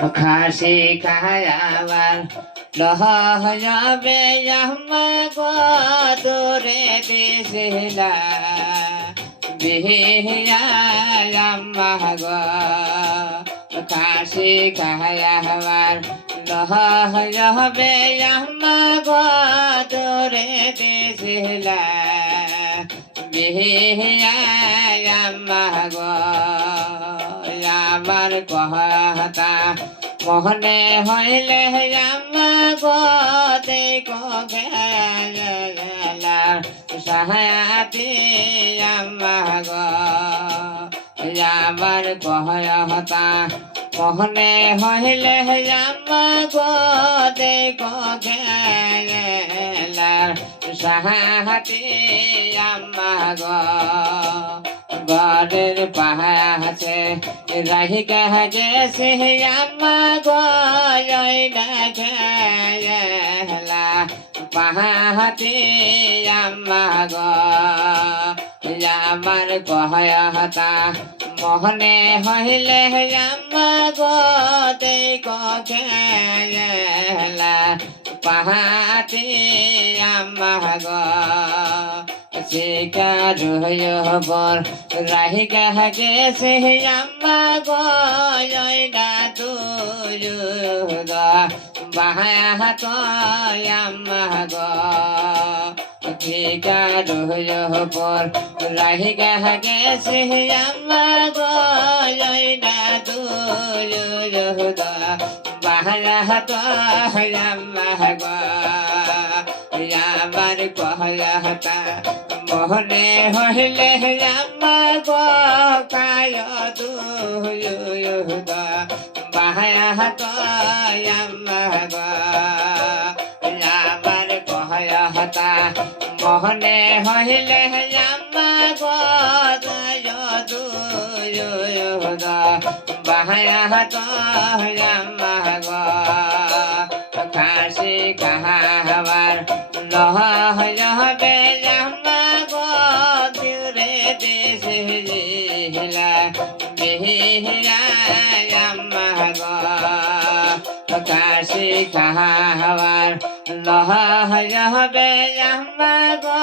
খাসি খায়াবার লহবে গো দূরে দিছিলা বিহিয়াম্মা গো খাসি খায়াবার লহবে গো দূরে দিছিলা বিহিয়াম্মা গো আমার কথা মোহনে হইলে আম্মা গো দেখো গেলার সাহাতি আম্মা গো আমার কথা মোহনে হইলে আম্মা গো দেখো গেলার সাহাতি আম্মা গো গরের পাহাছে রাহি গেছে আম্মা গো খেলা পাহাতে আম্মা গো আমার কহতা মোহনে হইলে আম্মা গো দেখো খেলা পাহাতে আম্মা গো শিকার হবর রাহি গেছে আম্মা গো বাহাত আম্মা গো শিকার হবর রাহি গেছে আম্মা গো বাহাত আম্মা গো আমার কহতা মোহনে হইলে আম্মা গো কায় বাহাত আম্মা গো আমার কহতা মোহনে হইলে আম্মা গো বাহাত আম্মা গো খাসি খাহাবার লহবে আম্মা গো দূরে দিছিলা বিহিয়া আম্মা গো খাসি খাহাবার লহবে আম্মা গো